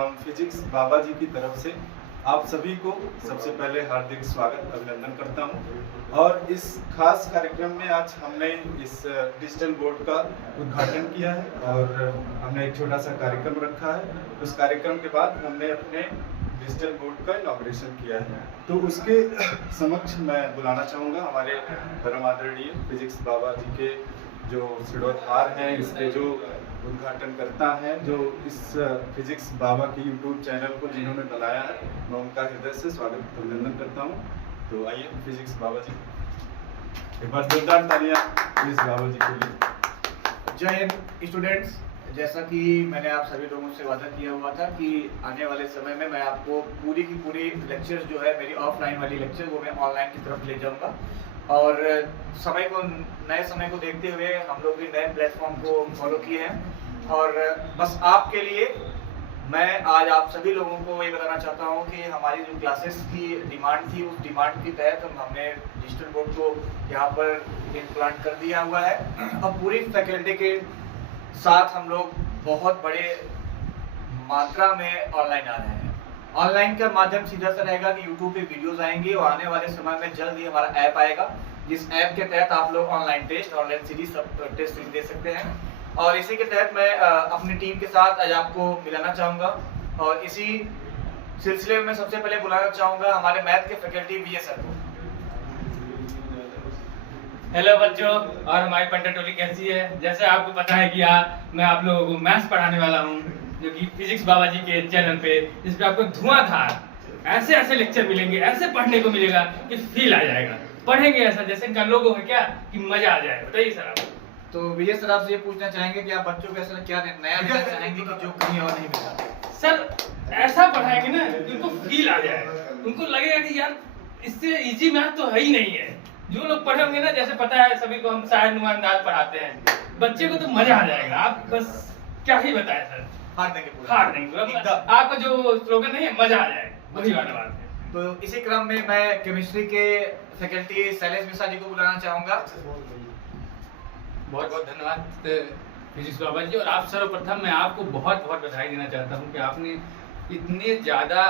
हम फिजिक्स बाबा जी की तरफ से आप सभी को सबसे पहले हार्दिक स्वागत अभिनंदन करता हूं। और इस खास कार्यक्रम में आज हमने इस डिजिटल बोर्ड का उद्घाटन किया है और हमने एक छोटा सा कार्यक्रम रखा है। उस कार्यक्रम के बाद हमने अपने डिजिटल बोर्ड का इनॉग्रेशन किया है। तो उसके समक्ष मैं बुलाना चाहूँगा हमारे परम आदरणीय फिजिक्स बाबा जी के जो सिरोधार हैं, इसके जो उद्घाटन करता है, जो इस फिजिक्स बाबा के यूट्यूब चैनल को जिन्होंने बनाया है, मैं उनका हृदय से स्वागत अभिनंदन करता हूँ। तो आइए फिजिक्स बाबा जी, एक बार जोरदार तालियां फिजिक्स बाबा जी के लिए। जय हिंद स्टूडेंट्स, जैसा कि मैंने आप सभी लोगों से वादा किया हुआ था कि आने वाले समय में मैं आपको पूरी की पूरी लेक्चर्स जो है मेरी ऑफलाइन वाली लेक्चर वो मैं ऑनलाइन की तरफ ले जाऊंगा। और नए समय को देखते हुए हम लोग भी नए प्लेटफॉर्म को फॉलो किए हैं। और बस आपके लिए मैं आज आप सभी लोगों को ये बताना चाहता हूँ कि हमारी जो क्लासेस की डिमांड थी, उस डिमांड के तहत हमने डिजिटल बोर्ड को यहाँ पर इम्प्लांट कर दिया हुआ है। और पूरी फैकल्टी के साथ हम लोग बहुत बड़े मात्रा में ऑनलाइन आ रहे हैं। ऑनलाइन का माध्यम सीधा सा रहेगा कि यूट्यूब पे वीडियोस आएंगी और आने वाले समय में जल्द ही हमारा ऐप आएगा, जिस ऐप के तहत आप लोग ऑनलाइन टेस्ट, ऑनलाइन सीरीज सब टेस्ट दे सकते हैं। और इसी के तहत मैं अपनी टीम के साथ आज आपको मिलाना चाहूँगा। और इसी सिलसिले में मैं सबसे पहले बुलाना चाहूँगा हमारे मैथ के फैकल्टी वीए सर को। हेलो बच्चों, और हमारी पंडित टोली कैसी है? जैसे आपको पता है कि मैं आप लोगों को मैथ्स पढ़ाने वाला हूँ, जो कि फिजिक्स बाबा जी के चैनल पे, जिस पे आपको धुआंधार ऐसे ऐसे लेक्चर मिलेंगे, ऐसे पढ़ने को मिलेगा कि फील आ जाएगा। पढ़ेंगे ऐसा जैसे इनका लोगो है क्या, कि मजा आ जाए। बताइए सर आप। तो विजय सर आपसे ये पूछना चाहेंगे कि आप बच्चों को ऐसा क्या नया देना चाहेंगे कि जो कहीं और नहीं मिलता? सर ऐसा पढ़ाएंगे ना कि उनको फील आ जाए, उनको लगेगा कि यार इससे इजी मैथ तो है ही नहीं है। जो लोग पढ़े होंगे ना, जैसे पता है सभी को हम शायद नुमाइंदाज पढ़ाते हैं, बच्चे को तो मजा आ जाएगा। आप बस क्या ही बताएं सर, हार देंगे। आपका जो स्लोगन नहीं है, मजा आ जाएगा, वही वाला बात है। तो इसी क्रम में मैं केमिस्ट्री के फैकल्टी शैलेश मिश्रा जी को बुलाना चाहूंगा। बहुत बहुत धन्यवाद फिजिक्स बाबा जी। और आप सर्वप्रथम मैं आपको बहुत बहुत बधाई देना चाहता हूँ कि आपने इतने ज़्यादा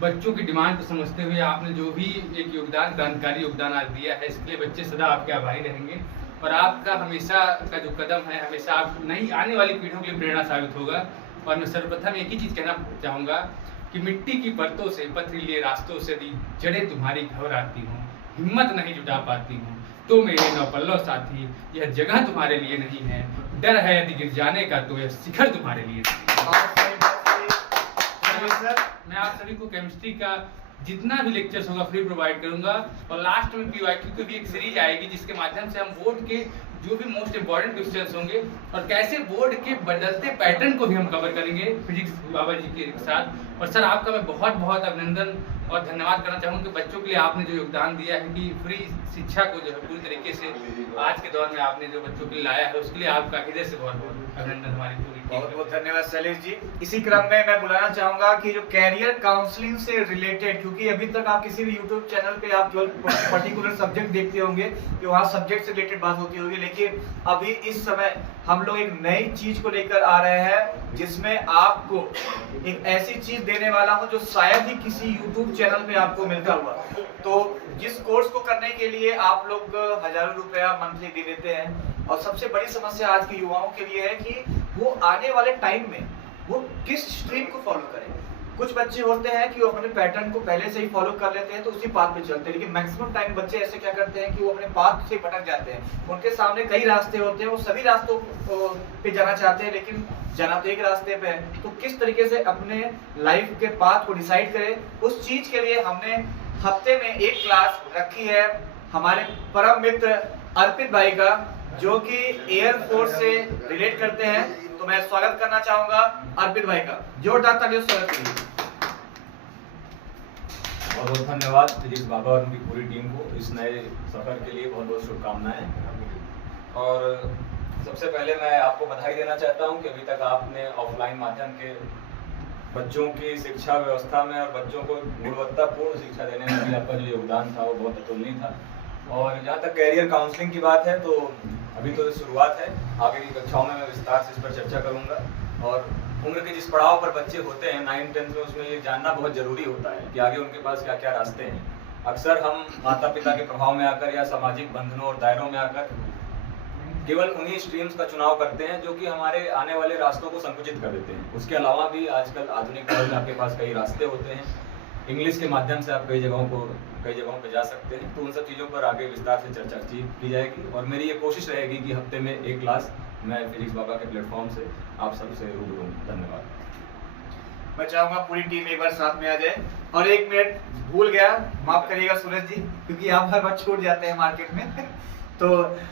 बच्चों की डिमांड को समझते हुए आपने जो भी एक योगदान, क्रांतिकारी योगदान आज दिया है, इसके लिए बच्चे सदा आपके आभारी रहेंगे। और आपका हमेशा का जो कदम है, हमेशा आप नई आने वाली पीढ़ियों के लिए प्रेरणा साबित होगा। और मैं सर्वप्रथम एक ही चीज़ कहना चाहूँगा कि मिट्टी की परतों से, पथरीले रास्तों से यदि जड़ें तुम्हारी घबराती हों, हिम्मत नहीं जुटा पाती हूँ, तो मेरे नौपल्लव साथी, यह जगह तुम्हारे लिए नहीं है। डर है यदि गिर जाने का, तो यह शिखर तुम्हारे लिए। मैं आप सभी को केमिस्ट्री का जितना भी लेक्चर्स होगा फ्री प्रोवाइड करूंगा। और लास्ट में पीवाईक्यू की भी एक सीरीज आएगी, जिसके माध्यम से हम बोर्ड के जो भी मोस्ट इंपॉर्टेंट क्वेश्चंस होंगे और कैसे बोर्ड के बदलते पैटर्न को भी हम कवर करेंगे फिजिक्स बाबा जी के साथ। और सर आपका मैं बहुत बहुत अभिनंदन और धन्यवाद करना चाहूँगा कि बच्चों के लिए आपने जो योगदान दिया है कि फ्री शिक्षा को जो है पूरी तरीके से आज के दौर में आपने जो बच्चों के लिए लाया है, उसके लिए आपका हृदय से बहुत बहुत अभिनंदन। हमारी पूरी बहुत बहुत धन्यवाद शैलेश जी। इसी क्रम में मैं बुलाना चाहूंगा कि जो कैरियर काउंसलिंग से रिलेटेड, क्योंकि अभी तक आप किसी भी यूट्यूब चैनल पे आप केवल पर्टिकुलर सब्जेक्ट देखते होंगे कि वहाँ सब्जेक्ट से रिलेटेड बात होती होगी, लेकिन अभी इस समय हम लोग एक नई चीज को लेकर आ रहे हैं, जिसमें आपको एक ऐसी चीज देने वाला हूँ जो शायद ही किसी यूट्यूब चैनल पे आपको मिलता हुआ। तो जिस कोर्स को करने के लिए आप लोग हजारों रुपया मंथली दे देते हैं, और सबसे बड़ी समस्या आज के युवाओं के लिए है कि वो आने वाले टाइम में वो किस स्ट्रीम को फॉलो करें। कुछ बच्चे होते हैं कि वो अपने पैटर्न को पहले से ही फॉलो कर लेते हैं, तो उसी पाथ पे चलते हैं। लेकिन मैक्सिमम टाइम बच्चे ऐसे क्या करते हैं कि वो अपने पाथ से भटक जाते हैं। उनके सामने कई रास्ते होते हैं, वो सभी रास्तों पे जाना चाहते हैं, लेकिन जाना तो एक रास्ते पे है। तो किस तरीके से अपने लाइफ के पाथ को डिसाइड करें, उस चीज के लिए हमने हफ्ते में एक क्लास रखी है हमारे परम मित्र अर्पित भाई का, जो कि एयरफोर्स से रिलेट करते हैं। तो मैं स्वागत करना चाहूंगा अर्पित भाई का, जोरदार तालियों से स्वागत करिए। बहुत बहुत धन्यवाद फिजिक्स बाबा और उनकी पूरी टीम को इस नए सफर के लिए बहुत बहुत शुभकामनाएं। और सबसे पहले मैं आपको बधाई देना चाहता हूं कि अभी तक आपने ऑफलाइन माध्यम के बच्चों की शिक्षा व्यवस्था में और बच्चों को गुणवत्तापूर्ण शिक्षा देने में भी आपका जो योगदान था वो बहुत अतुलनीय था। और जहाँ तक कैरियर काउंसलिंग की बात है, तो अभी तो शुरुआत है, आगे की कक्षाओं में मैं विस्तार से इस पर चर्चा करूँगा। और उम्र के जिस पड़ाव पर बच्चे होते हैं 9-10 में, उसमें ये जानना बहुत ज़रूरी होता है कि आगे उनके पास क्या क्या रास्ते हैं। अक्सर हम माता पिता के प्रभाव में आकर या सामाजिक बंधनों और दायरों में आकर केवल उन्हीं स्ट्रीम्स का चुनाव करते हैं जो कि हमारे आने वाले रास्तों को संकुचित कर देते हैं। उसके अलावा भी आजकल आधुनिक दौर में आपके पास कई रास्ते होते हैं। इंग्लिश के माध्यम से आप कई जगहों पे जा सकते हैं। तो उन सब चीज़ों पर आगे विस्तार से चर्चा की जाएगी और मेरी ये कोशिश रहेगी कि हफ्ते में एक क्लास मैं फिजिक्स बाबा के प्लेटफॉर्म से आप सबसे रूबरू हूँ। धन्यवाद। मैं चाहूंगा पूरी टीम एक बार साथ में आ जाए। और 1 मिनट भूल गया, माफ करिएगा सूरज जी, क्योंकि आप हर बार छूट जाते हैं मार्केट में तो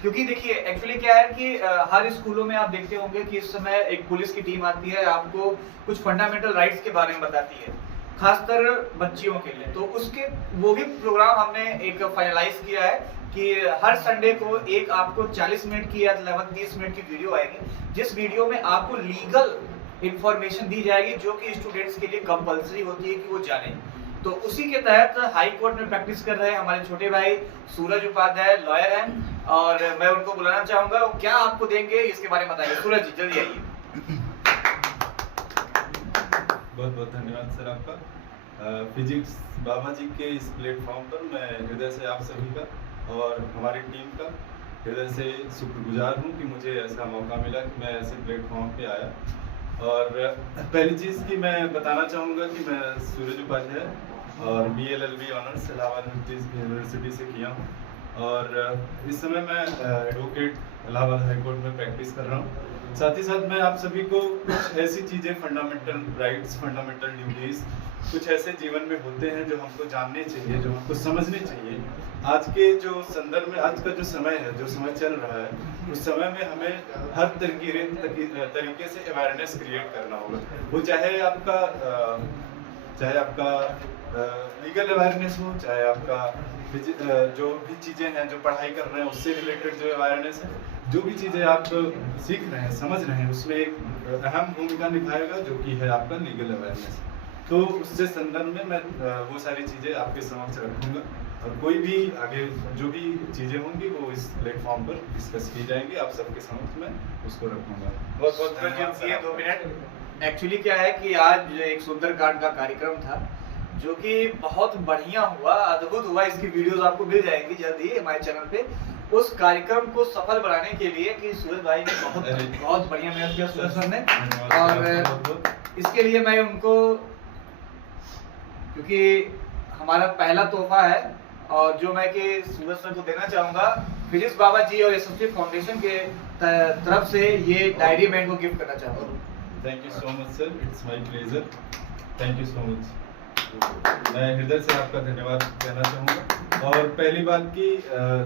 क्योंकि देखिए एक्चुअली क्या है कि हर स्कूलों में आप देखते होंगे कि इस समय एक पुलिस की टीम आती है, आपको कुछ फंडामेंटल राइट्स के बारे में बताती है, खासकर बच्चियों के लिए। तो उसके वो भी प्रोग्राम हमने एक फाइनलाइज किया है कि हर संडे को एक आपको 40 मिनट की या लगभग 30 मिनट की वीडियो आएगी, जिस वीडियो में आपको लीगल इंफॉर्मेशन दी जाएगी जो कि स्टूडेंट्स के लिए कंपलसरी होती है कि वो जाने। तो उसी के तहत हाई कोर्ट में प्रैक्टिस कर रहे हैं हमारे छोटे भाई सूरज उपाध्याय, लॉयर हैं, और मैं उनको बुलाना चाहूंगा। वो क्या आपको देंगे इसके बारे में बताएंगे। सूरज जी जल्दी आइए। बहुत बहुत धन्यवाद सर आपका। फिजिक्स बाबा जी के इस प्लेटफॉर्म पर मैं हृदय से आप सभी का और हमारी टीम का हृदय से शुक्रगुजार हूँ कि मुझे ऐसा मौका मिला कि मैं ऐसे प्लेटफॉर्म पे आया। और पहली चीज़ कि मैं बताना चाहूँगा कि मैं सूरज उपाध्याय और BLLB ऑनर्स इलाहाबाद यूनिवर्सिटी से किया हूँ और इस समय मैं एडवोकेट इलाहाबाद हाई कोर्ट में प्रैक्टिस कर रहा हूँ। साथ ही साथ मैं आप सभी को कुछ ऐसी चीज़ें, फंडामेंटल राइट्स, फंडामेंटल ड्यूटीज़, कुछ ऐसे जीवन में होते हैं जो हमको जानने चाहिए, जो हमको समझने चाहिए। आज के जो संदर्भ में, आज का जो समय है, जो समय चल रहा है, उस समय में हमें हर तरीके से अवेयरनेस क्रिएट करना होगा। वो चाहे आपका लीगल अवेयरनेस हो, चाहे आपका जो भी चीज़ें हैं जो पढ़ाई कर रहे हैं उससे रिलेटेड जो अवेयरनेस है, जो भी चीज़ें आप सीख रहे हैं, समझ रहे हैं, उसमें एक अहम भूमिका निभाएगा जो कि है आपका लीगल अवेयरनेस। तो उससे संदर्भ में मैं वो सारी चीज़ें आपके समक्ष रखूँगा और कोई भी आगे जो भी चीज़ें होंगी वो इस प्लेटफॉर्म पर डिस्कस की जाएंगी। आप सबके समक्ष में उसको रखूँगा। बहुत बहुत धन्यवाद। 2 मिनट। एक्चुअली क्या है कि आज एक सुंदरकांड का कार्यक्रम था जो कि बहुत बढ़िया हुआ, अद्भुत हुआ। इसकी वीडियोस आपको मिल जाएंगी जल्दी हमारे चैनल पे। उस कार्यक्रम को सफल बनाने के लिए कि सूरज भाई ने बहुत बढ़िया मेहनत किया, सूरज सर ने, और इसके लिए मैं उनको, क्योंकि हमारा पहला तोहफा है और जो मैं कि सूरज सर को देना चाहूँगा, फिजिक्स बाबा जी और SSP फाउंडेशन के तरफ से ये डायरी मैं इनको गिफ्ट करना चाहूँगा। Thank you so much sir, it's my pleasure. Thank you so much. मैं हृदय से आपका धन्यवाद कहना चाहूँगा। और पहली बात कि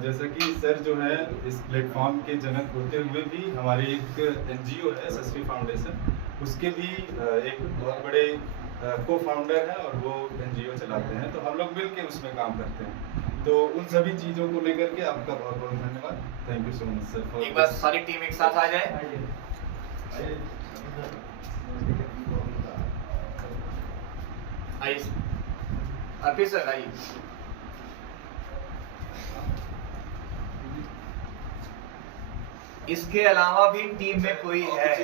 जैसा कि सर जो है इस प्लेटफॉर्म के जनक होते हुए भी हमारी एक NGO है SSP फाउंडेशन, उसके भी एक बहुत बड़े को-फाउंडर हैं और वो NGO चलाते हैं। तो हम लोग मिल के उसमें काम करते हैं। तो उन सभी चीज़ों को लेकर के आपका बहुत बहुत धन्यवाद। Thank you so much sir. एक बार सारी टीम एक साथ आ जाए। आइए अर्पित सर, आइए। इसके अलावा भी टीम में कोई है,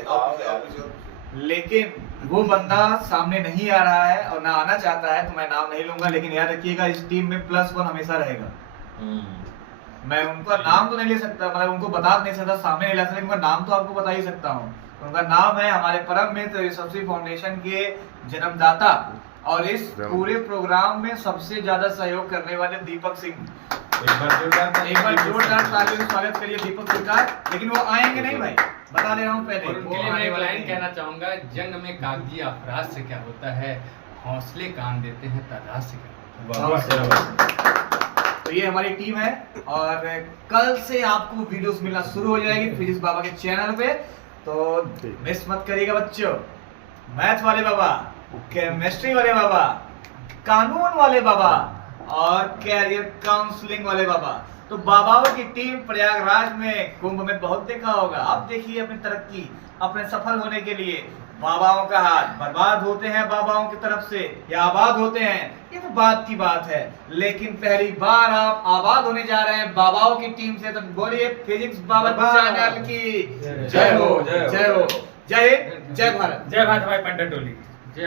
लेकिन वो बंदा सामने नहीं आ रहा है और ना आना चाहता है, तो मैं नाम नहीं लूंगा। लेकिन याद रखिएगा इस टीम में +1 हमेशा रहेगा। मैं उनका नाम तो नहीं ले सकता, मतलब उनको बता नहीं सकता, सामने नहीं ला सकता, उनका नाम तो आपको बता ही सकता हूँ। उनका नाम है हमारे परम मित्र SSP फाउंडेशन के जन्मदाता और इस पूरे प्रोग्राम में सबसे ज्यादा सहयोग करने वाले दीपक सिंह। एक बार जोरदार तालियों से स्वागत करिए दीपक सिंह का। लेकिन वो आएंगे नहीं भाई, बता दे रहा हूँ पहले। उनके लिए मैं एक लाइन कहना चाहूंगा, जंग में कागजी अपराध से क्या होता है, हौसले काम देते हैं तादाद से क्या होता है। तो ये हमारी टीम है और कल से आपको वीडियोस मिलना शुरू हो जाएगी फिजिक्स बाबा के चैनल पे। तो मिस मत करिएगा बच्चों। मैथ वाले बाबा, केमिस्ट्री वाले बाबा, कानून वाले बाबा और कैरियर काउंसलिंग वाले बाबा। तो बाबाओं की टीम प्रयागराज में कुंभ में बहुत देखा होगा। अब देखिए अपनी तरक्की, अपने सफल होने के लिए बाबाओं का हाथ बर्बाद होते हैं बाबाओं की तरफ से या आबाद होते हैं, ये तो बात की बात है। लेकिन पहली बार आप आबाद होने जा रहे हैं बाबाओं की टीम से, तो बोलिए फिजिक्स बाबा चैनल की जय हो, जय हो। जय हिंद, जय भारत। जय भारत भाई पंडित टोली।